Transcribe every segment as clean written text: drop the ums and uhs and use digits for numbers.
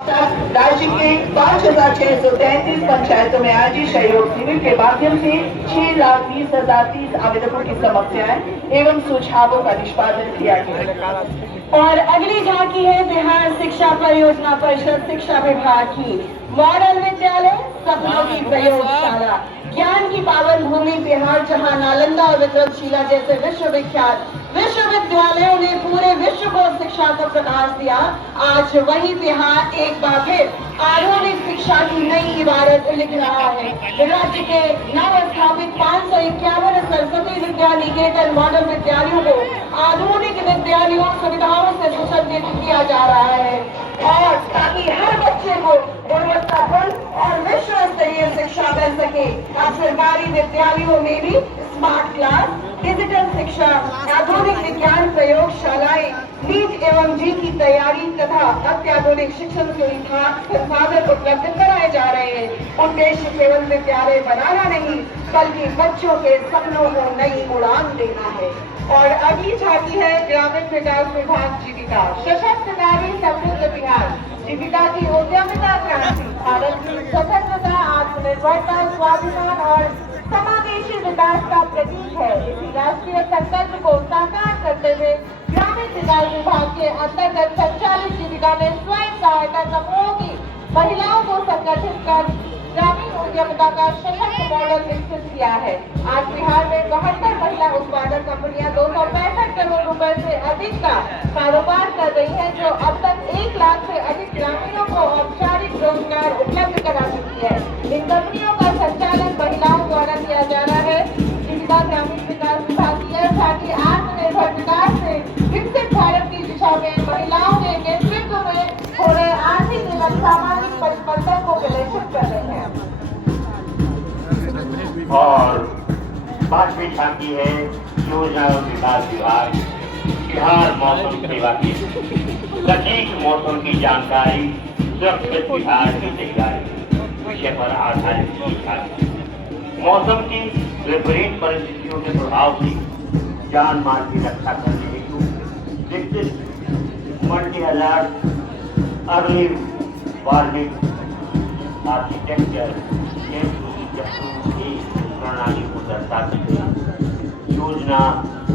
राज्य के 5,633 पंचायतों में आज सहयोग शिविर के माध्यम से 6,20,030 आवेदकों की समस्याएं एवं सुझावों का निष्पादन किया गया। और अगली झांकी है बिहार शिक्षा परियोजना परिषद शिक्षा विभाग की मॉडल विद्यालय सपनों की प्रयोगशाला। ज्ञान की पावन भूमि बिहार, जहां नालंदा और विक्रमशिला जैसे विश्वविख्यात विश्वविद्यालयों ने पूरे विश्व को शिक्षा को प्रकाश दिया, आज वही बिहार एक बार फिर आधुनिक शिक्षा की नई इबारत लिख रहा है। राज्य के नव स्थापित 551 सरस्वती विद्या निकेतन मॉडल विद्यालयों को आधुनिक विद्यालयों सुविधाओं से सुसज्जित किया जा रहा है, और ताकि हर बच्चे को गुणवत्तापूर्ण और विश्व स्तरीय शिक्षा मिल सके। अब सरकारी विद्यालयों में भी स्मार्ट क्लास, डिजिटल शिक्षा, आधुनिक विज्ञान प्रयोगशालाएं, नीट एवं जी की तैयारी तथा अत्याधुनिक शिक्षण संसाधन उपलब्ध कराए जा रहे हैं। उद्देश्य केवल विद्यालय बनाना नहीं, बल्कि बच्चों के सपनों को नई उड़ान देना है। और अगली झांकी है ग्रामीण विकास विभाग जीविका। सशक्त नारी समृद्ध बिहार, जीविका की उद्यमिता क्रांति, भारत की स्वतंत्रता, आत्मनिर्भरता, स्वाभिमान और समावेशी विकास का प्रतीक है। इसी राष्ट्रीय संकल्प को साकार करते हुए ग्रामीण विकास विभाग के अंतर्गत संचालित जीविका ने स्वयं सहायता समूहों की महिलाओं को संगठित कर ग्रामीण उद्यमिता का सशक्त मॉडल विकसित किया है। आज बिहार में 72 महिला उत्पादक कंपनियां 265 करोड़ रुपए से अधिक का कारोबार कर रही हैं, जो अब तक 1 लाख से अधिक ग्रामीणों को औपचारिक रोजगार उपलब्ध करा चुकी है। इन कंपनियों का संचालन महिलाओं द्वारा किया जा रहा है। जीविका ग्रामीण विकास विभाग की यह झांकी आत्मनिर्भर विकास से विकसित भारत की दिशा में महिलाओं के नेतृत्व में हो रहे आर्थिक एवं सामाजिक परिवर्तन को प्रदर्शित कर रहे हैं। और 5वीं झांकी है योजना एवं विकास विभाग बिहार मौसम सेवा की सटीक मौसम की जानकारी, सुरक्षित बिहार की तैयारी विषय पर आधारित की झांकी। मौसम की विपरीत परिस्थितियों के प्रभाव से जान माल की रक्षा करने हेतु विकसित multi alert early warning architecture प्रणाली को दर्शाती है। योजना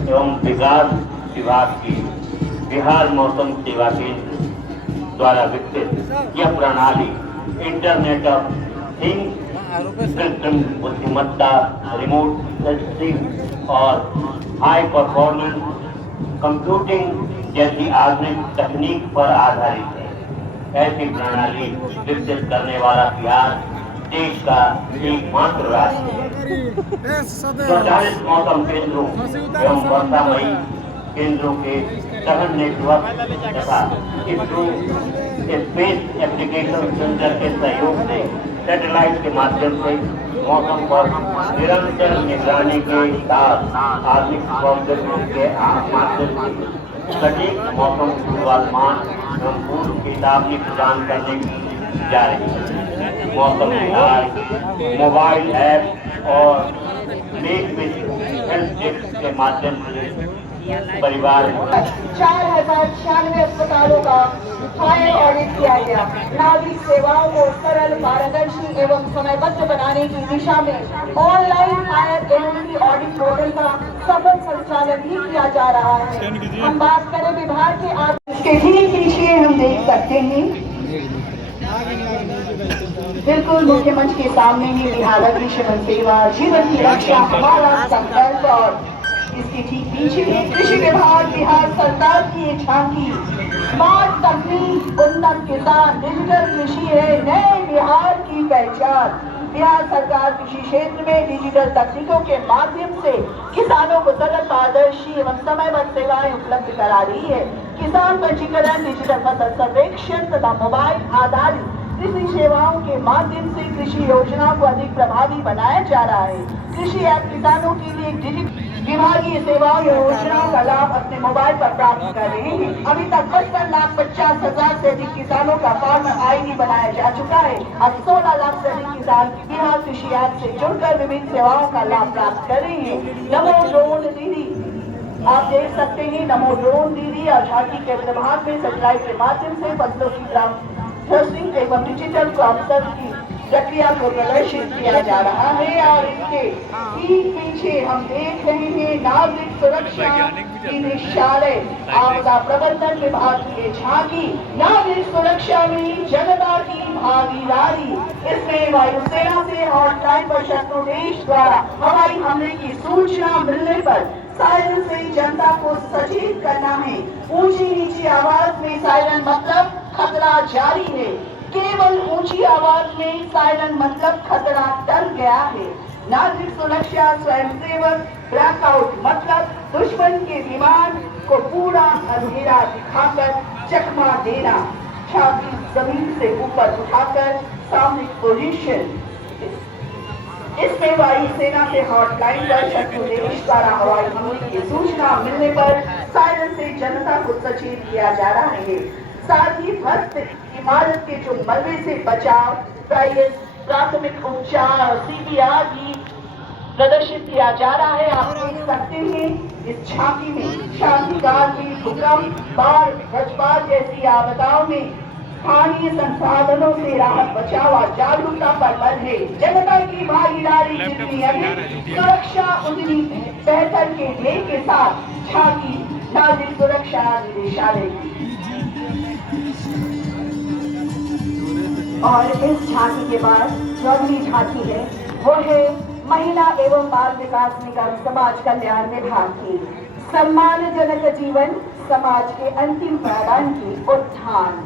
एवं विकास विभाग की बिहार मौसम सेवा केंद्र द्वारा विकसित यह प्रणाली इंटरनेट ऑफ थिंग्स, कृत्रिम बुद्धिमत्ता, रिमोट सेंसिंग और हाई परफॉर्मेंस कंप्यूटिंग जैसी आधुनिक तकनीक पर आधारित है। ऐसी प्रणाली विकसित करने वाला बिहार देश का एकमात्र राज्य है। स्वचालित मौसम केंद्रों एवं वर्षामयी केंद्रों के सघन नेटवर्क तथा इसरो स्पेस एप्लीकेशन सेंटर के सहयोग से सैटेलाइट के माध्यम से मौसम पर निरंतर निगरानी के साथ आधुनिक प्रौद्योगिकी के माध्यम से सटीक मौसम पूर्वानुमान एवं पूर्व चेतावनी प्रदान करने की जा रही है। मौसम विभाग मोबाइल ऐप और मेक विथ हेल्थ टिप्स के माध्यम से परिवार 4,096 अस्पतालों का फायर ऑडिट किया गया। नागरिक सेवाओं को सरल, पारदर्शी एवं समयबद्ध बनाने की दिशा में online fire agency audit portal का सफल संचालन भी किया जा रहा है। हम बात करें विभाग के इसके ठीक पीछे हम देख सकते हैं, बिल्कुल मुख्यमंच के सामने ही बिहार अग्निशमन सेवा जीवन की रक्षा हमारा संकल्प, और इसके ठीक पीछे है कृषि विभाग बिहार सरकार की एक झांकी। स्मार्ट तकनीक, उन्नत किसान, डिजिटल कृषि है नए बिहार की पहचान। बिहार सरकार कृषि क्षेत्र में डिजिटल तकनीकों के माध्यम से किसानों को सरल, पारदर्शी एवं समयबद्ध सेवाएं उपलब्ध करा रही है। किसान पंजीकरण, डिजिटल फसल सर्वेक्षण तथा मोबाइल आधारित कृषि सेवाओं के माध्यम से कृषि योजनाओं को अधिक प्रभावी बनाया जा रहा है। कृषि ऐप किसानों के लिए डिजिटल विभागीय सेवाओं योजनाओं का लाभ अपने मोबाइल पर प्राप्त कर रहे हैं। अभी तक 55,50,000 से अधिक किसानों का फार्मर आईडी बनाया जा चुका है। अब 16 लाख से अधिक किसान बिहार कृषि ऐप से जुड़कर विभिन्न सेवाओं का लाभ प्राप्त कर रहे हैं। नमो ड्रोन दीदी, आप देख सकते हैं नमो ड्रोन दीदी और झांकी के प्रभाग में सैटेलाइट के माध्यम से फसलों की ड्रेसिंग एवं डिजिटल कॉन्सेप्ट की प्रक्रिया को प्रदर्शित किया जा रहा है और इसके ठीक पीछे हम देख रहे हैं नागरिक सुरक्षा निदेशालय आपदा प्रबंधन विभाग की झांकी। नागरिक सुरक्षा में जनता की भागीदारी। इसमें वायुसेना से हॉटलाइन पर शत्रु देश द्वारा हवाई हमले की सूचना मिलने पर सायरन से जनता को सचेत करना है। ऊंची नीची आवाज में सायरन मतलब खतरा जारी है। केवल ऊंची आवाज में सायरन मतलब खतरा टल गया है। नागरिक सुरक्षा स्वयंसेवक ब्लैकआउट मतलब दुश्मन के विमान को पूरा अंधेरा दिखाकर चकमा देना। छाती जमीन से ऊपर उठाकर सामरिक पोजीशन। इसमें वायुसेना से हॉटलाइन पर शत्रु देश द्वारा हवाई हमले की सूचना मिलने पर सायरन से जनता को सचेत किया जा रहा है। साथ ही ध्वस्त इमारत के जो मलबे से बचाव, प्राथमिक उपचार और CPR भी प्रदर्शित किया जा रहा है। आप देख सकते हैं इस झांकी में शांतिकाल में भूकंप, बाढ़, वज्रपात जैसी आपदाओं में स्थानीय संसाधनों से राहत बचाव और जागरूकता पर बल है। जनता की भागीदारी जितनी अधिक, सुरक्षा उतनी बेहतर के ध्येय के साथ झांकी नागरिक सुरक्षा निदेशालय की। और इस झांकी के बाद जो अगली झांकी है वो है महिला एवं बाल विकास निगम समाज कल्याण विभाग की। सम्मानजनक जीवन समाज के अंतिम पायदान की उत्थान।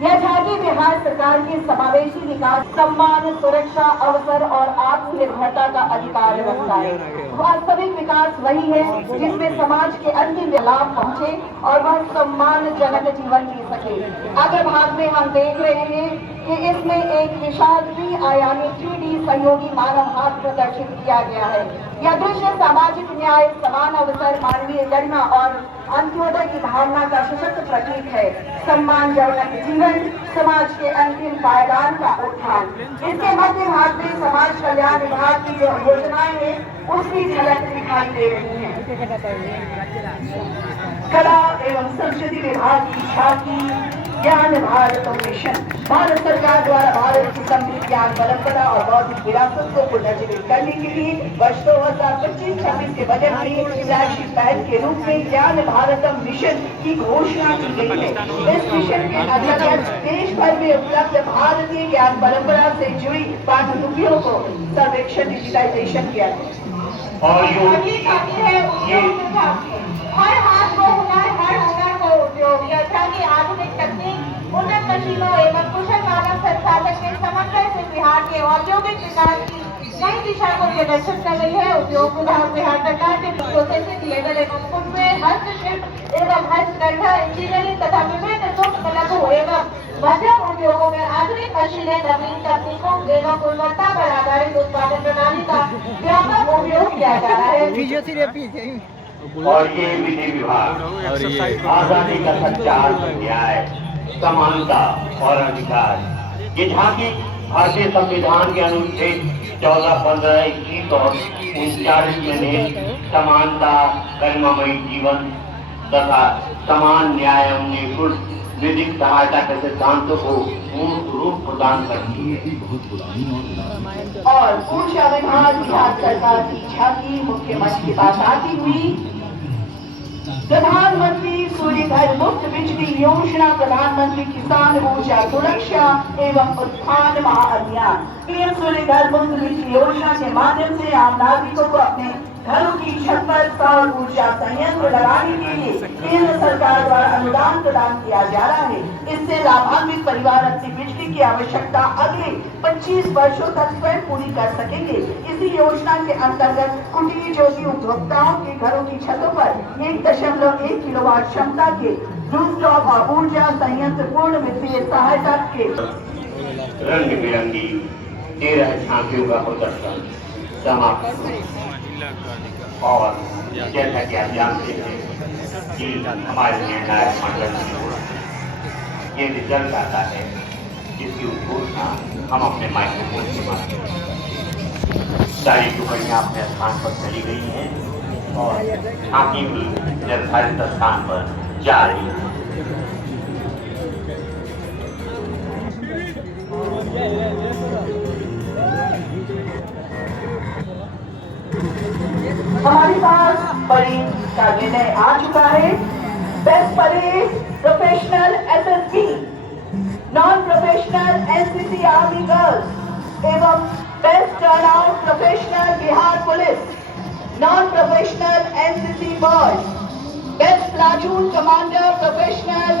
यह झांकी बिहार सरकार के समावेशी विकास, सम्मान, सुरक्षा, अवसर और आत्मनिर्भरता का अधिकार रखता है। वास्तविक विकास वही है जिसमें समाज के अंतिम लाभ पहुंचे और वह सम्मानजनक जीवन जी सके। अगले भाग में हम देख रहे हैं कि इसमें एक विशाल त्रि-आयामी 3D सहयोगी मानव हाथ प्रदर्शित किया गया है। यह दृश्य सामाजिक न्याय, समान अवसर, मानवीय गरिमा और अंत्योदय की भावना का सशक्त प्रतीक है। सम्मानजनक जीवन, समाज के अंतिम पायदान का उत्थान। इसके मध्य भाग में समाज कल्याण विभाग की जो योजनाएं हैं उसकी झलक दिखाई दे रही है। कला एवं संस्कृति विभाग की झांकी ज्ञान भारत मिशन। भारत सरकार द्वारा भारत की समृद्ध ज्ञान परंपरा और बौद्धिक विरासत को पुनर्जीवित करने के लिए वर्ष 2025-26 के बजट में फ्लैगशिप पहल के रूप में ज्ञान भारतम मिशन की घोषणा की गई है। इस मिशन के अंतर्गत देश भर में उपलब्ध भारतीय ज्ञान परंपरा से जुड़ी पाठ्यपुस्तकों को सर्वेक्षण डिजिटाइजेशन किया गया। और हर हाथ को हुनर, हर हुनर को उद्योग। यह झांकी आधुनिक तकनीक, उन्नत मशीनों एवं कुशल मानव संसाधन के समन्वय से बिहार के औद्योगिक विकास की नई दिशा को प्रदर्शित कर रही है। उद्योग विभाग बिहार सरकार के प्रोसेसिंग, लेबर एवं फुटवेयर, हस्तशिल्प एवं हस्तकरघा, इंजीनियरिंग तथा विभिन्न सूक्ष्म लघु एवं मध्यम उद्योगों में आधुनिक मशीनें, नवीन तकनीकों एवं गुणवत्ता पर आधारित उत्पादन प्रणाली का व्यापक उपयोग किया जा रहा है। और ये विधि विभाग आजादी का सच्चा न्याय, समानता और अधिकार। ये झांकी भारतीय संविधान के अनुच्छेद 14, 15, 21 और 39 में समानता, गरिमामयी जीवन तथा समान न्याय एवं निःशुल्क विधिक सहायता के सिद्धांतों को पूर्ण रूप प्रदान करती है। और ऊर्जा विभाग बिहार सरकार की झांकी मुख्यमंत्री के पास आती हुई प्रधानमंत्री सूर्य घर मुफ्त बिजली योजना, प्रधानमंत्री किसान ऊर्जा सुरक्षा एवं उत्थान महाअभियान। पीएम सूर्य घर मुफ्त बिजली योजना के माध्यम से आम नागरिकों को अपने घरों की छत पर सौर ऊर्जा संयंत्र लगाने के लिए केंद्र सरकार द्वारा अनुदान प्रदान किया जा रहा है। इससे लाभान्वित परिवार अपनी बिजली की आवश्यकता अगले 25 वर्षों तक स्वयं पूरी कर सकेंगे। इसी योजना के अंतर्गत कुटीर ज्योति उपभोक्ताओं के घरों की छतों पर 1.1 किलोवाट क्षमता के रूफटॉप और ऊर्जा संयंत्र पूर्ण वित्तीय सहायता के रंग बिरंगी 13 झांकियों का प्रदर्शन समाप्त। और जैसा कि आप जानते हैं कि हमारे निर्णायक मंडल में ये रिजल्ट आता है जिसकी घोषणा हम अपने माइक्रोफोन के माध्यम से सारी टुकड़ियाँ अपने स्थान पर चली गई हैं और झांकी भी निर्धारित स्थान पर जा रही है। हमारे पास परेड का निर्णय आ चुका है। Best parade professional SSB, non professional NCC army girls एवं best turnout professional Bihar police, non professional NCC boys, best platoon commander professional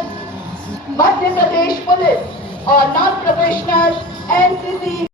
Madhya Pradesh police और नॉन प्रोफेशनल एनसीसी